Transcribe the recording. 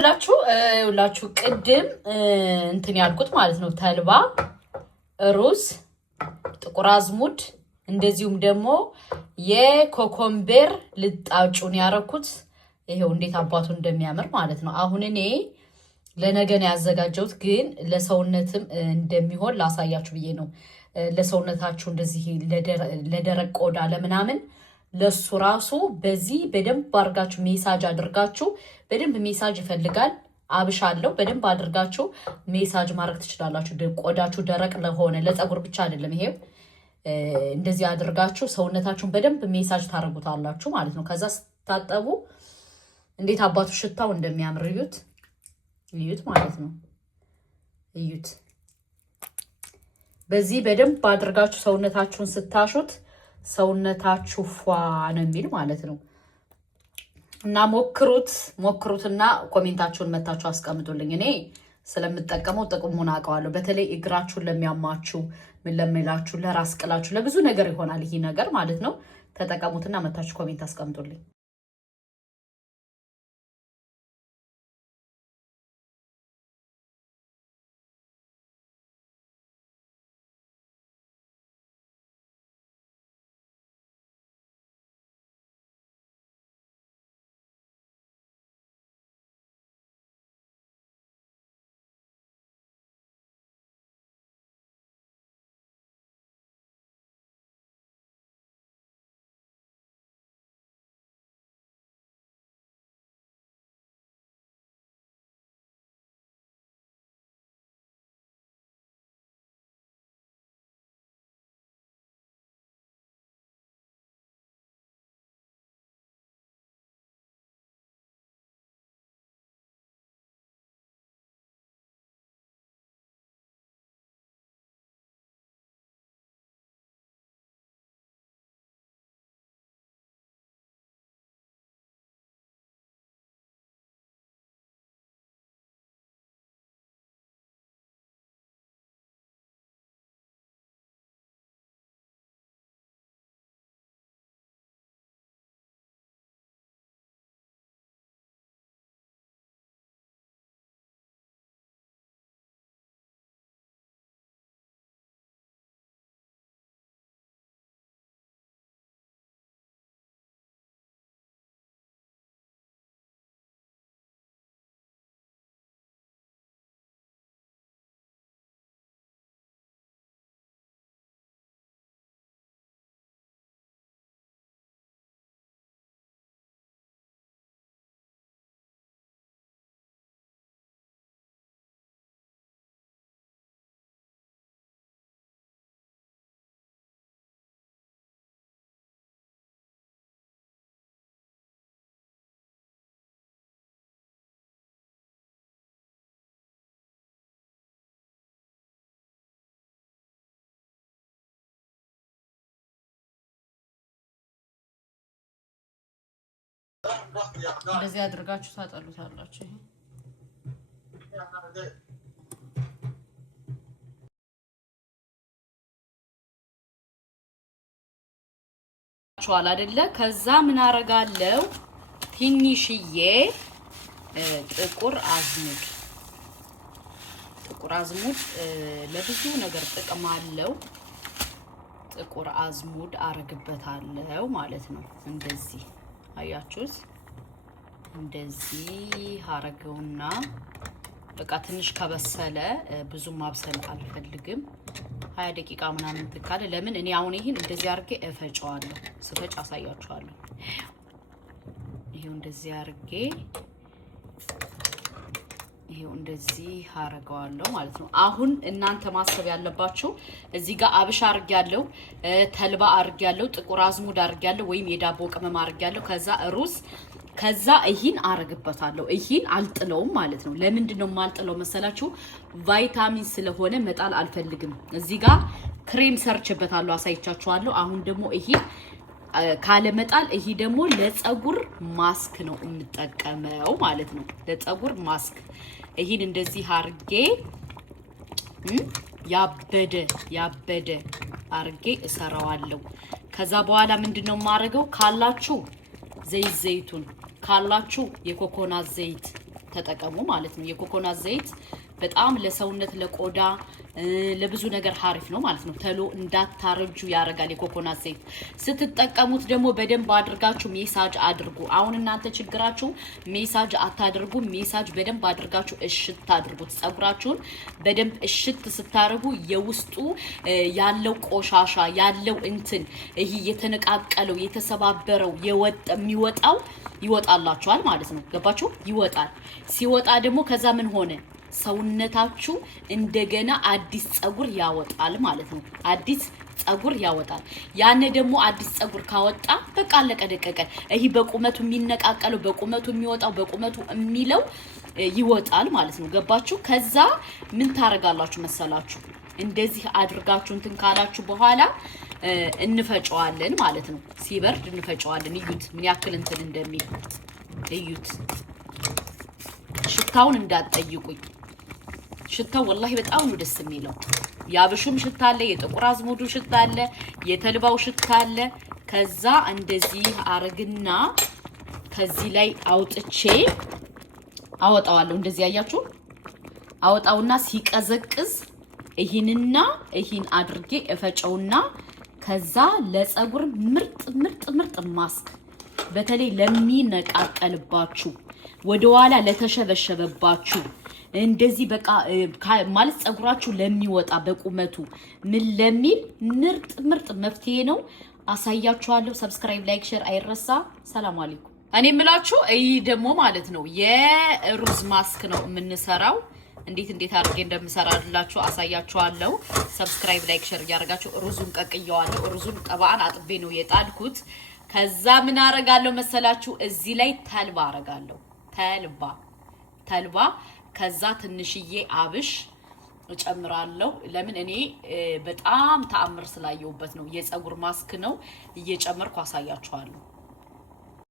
ሁላችሁ ቅድም እንትን ያልኩት ማለት ነው ተልባ ሩዝ ጥቁር አዝሙድ እንደዚሁም ደግሞ የኮኮምበር ልጣጩን ያረኩት ይሄው እንዴት አባቱ እንደሚያምር ማለት ነው። አሁን እኔ ለነገ ነው ያዘጋጀሁት፣ ግን ለሰውነትም እንደሚሆን ላሳያችሁ ብዬ ነው። ለሰውነታችሁ እንደዚህ ለደረቅ ቆዳ ለምናምን ለሱ ራሱ በዚህ በደንብ አድርጋችሁ ሜሳጅ አድርጋችሁ በደንብ ሜሳጅ ይፈልጋል። አብሻለሁ በደንብ አድርጋችሁ ሜሳጅ ማድረግ ትችላላችሁ። ቆዳችሁ ደረቅ ለሆነ ለፀጉር ብቻ አይደለም፣ ይሄ እንደዚህ አድርጋችሁ ሰውነታችሁን በደንብ ሜሳጅ ታረጉታላችሁ ማለት ነው። ከዛ ስታጠቡ እንዴት አባቱ ሽታው እንደሚያምር እዩት ማለት ነው። እዩት። በዚህ በደንብ አድርጋችሁ ሰውነታችሁን ስታሹት ሰውነታችሁ ፏ ነው የሚል ማለት ነው። እና ሞክሩትና ኮሜንታችሁን መታችሁ አስቀምጡልኝ። እኔ ስለምጠቀመው ጥቅሙን አውቀዋለሁ። በተለይ እግራችሁን ለሚያማችሁ ምን ለሚላችሁ ለራስ ቅላችሁ ለብዙ ነገር ይሆናል ይሄ ነገር ማለት ነው። ተጠቀሙትና መታችሁ ኮሜንት አስቀምጡልኝ። እንደዚህ አድርጋችሁ ታጠሉታላችሁ። ቻል አይደለ? ከዛ ምን አረጋለው? ትንሽዬ ጥቁር አዝሙድ ለብዙ ነገር ጥቅም አለው። ጥቁር አዝሙድ አረግበታለሁ ማለት ነው። እንደዚህ አያችሁት? እንደዚህ አረገውና በቃ ትንሽ ከበሰለ ብዙ ማብሰል አልፈልግም። 20 ደቂቃ ምናምን ትካለ። ለምን እኔ አሁን ይሄን እንደዚህ አርጌ እፈጫዋለሁ። ስፈጭ አሳያችኋለሁ። ይሄው እንደዚህ አርጌ ይሄው እንደዚህ አረጋዋለሁ ማለት ነው። አሁን እናንተ ማሰብ ያለባችሁ እዚህ ጋር አብሻ አርጋለሁ፣ ተልባ አርጋለሁ፣ ጥቁር አዝሙድ አርጋለሁ ወይም የዳቦ ቅመም አርጋለሁ። ከዛ ሩዝ ከዛ ይሄን አረግበታለሁ። ይሄን አልጥለውም ማለት ነው። ለምንድን ነው የማልጥለው መሰላችሁ? ቫይታሚን ስለሆነ መጣል አልፈልግም። እዚህ ጋር ክሬም ሰርችበታለሁ፣ አሳይቻችኋለሁ። አሁን ደግሞ ይሄ ካለ መጣል ይሄ ደግሞ ለፀጉር ማስክ ነው የምጠቀመው ማለት ነው። ለፀጉር ማስክ ይሄን እንደዚህ አርጌ ያበደ አርጌ እሰራዋለሁ። ከዛ በኋላ ምንድነው ማረገው? ካላችሁ ዘይቱን ካላችሁ የኮኮናት ዘይት ተጠቀሙ ማለት ነው። የኮኮናት ዘይት በጣም ለሰውነት ለቆዳ ለብዙ ነገር ሀሪፍ ነው ማለት ነው። ተሎ እንዳታረጁ ያረጋል። የኮኮናት ዘይት ስትጠቀሙት ደግሞ በደንብ አድርጋችሁ ሜሳጅ አድርጉ። አሁን እናንተ ችግራችሁ ሜሳጅ አታድርጉ። ሜሳጅ በደንብ አድርጋችሁ እሽት አድርጉት። ጸጉራችሁን በደንብ እሽት ስታረጉ የውስጡ ያለው ቆሻሻ ያለው እንትን ይሄ የተነቃቀለው የተሰባበረው የሚወጣው ይወጣላችኋል ማለት ነው። ገባችሁ? ይወጣል። ሲወጣ ደግሞ ከዛ ምን ሆነ? ሰውነታችሁ እንደገና አዲስ ጸጉር ያወጣል ማለት ነው። አዲስ ጸጉር ያወጣል። ያኔ ደግሞ አዲስ ጸጉር ካወጣ በቃ አለቀ ደቀቀ። ይሄ በቁመቱ የሚነቃቀለው በቁመቱ የሚወጣው በቁመቱ የሚለው ይወጣል ማለት ነው። ገባችሁ? ከዛ ምን ታረጋላችሁ መሰላችሁ? እንደዚህ አድርጋችሁ እንትን ካላችሁ በኋላ እንፈጨዋለን ማለት ነው። ሲበርድ እንፈጨዋለን። እዩት ምን ያክል እንትን እንደሚል እዩት። ሽታውን እንዳትጠይቁኝ። ሽታው ወላሂ በጣም ነው ደስ የሚለው። ያብሹም ሽታ አለ፣ የጥቁር አዝሙዱ ሽታ አለ፣ የተልባው ሽታ አለ። ከዛ እንደዚህ አረግና ከዚህ ላይ አውጥቼ አወጣዋለሁ። እንደዚህ ያያችሁ አወጣውና ሲቀዘቅዝ ይሄንና ይሄን አድርጌ እፈጨውና ከዛ ለጸጉር ምርጥ ማስክ በተለይ ለሚነቃቀልባችሁ ወደኋላ ለተሸበሸበባችሁ እንደዚህ በቃ ማለት ጸጉራችሁ ለሚወጣ በቁመቱ ምን ለሚል ምርጥ መፍትሄ ነው። አሳያችኋለሁ። ሰብስክራይብ፣ ላይክ፣ ሼር አይረሳ። ሰላም አለይኩም። እኔ የምላችሁ ይሄ ደግሞ ማለት ነው የሩዝ ማስክ ነው የምንሰራው። እንዴት አድርጌ እንደምሰራላችሁ አሳያችኋለሁ። ሰብስክራይብ፣ ላይክ፣ ሼር እያደረጋችሁ ሩዙን ቀቅየዋለሁ። ሩዙን ጠባን አጥቤ ነው የጣልኩት። ከዛ ምን አረጋለሁ መሰላችሁ? እዚህ ላይ ተልባ አረጋለሁ። ተልባ ከዛ ትንሽዬ አብሽ እጨምራለሁ። ለምን እኔ በጣም ተአምር ስላየውበት ነው። የጸጉር ማስክ ነው እየጨመርኩ አሳያችኋለሁ።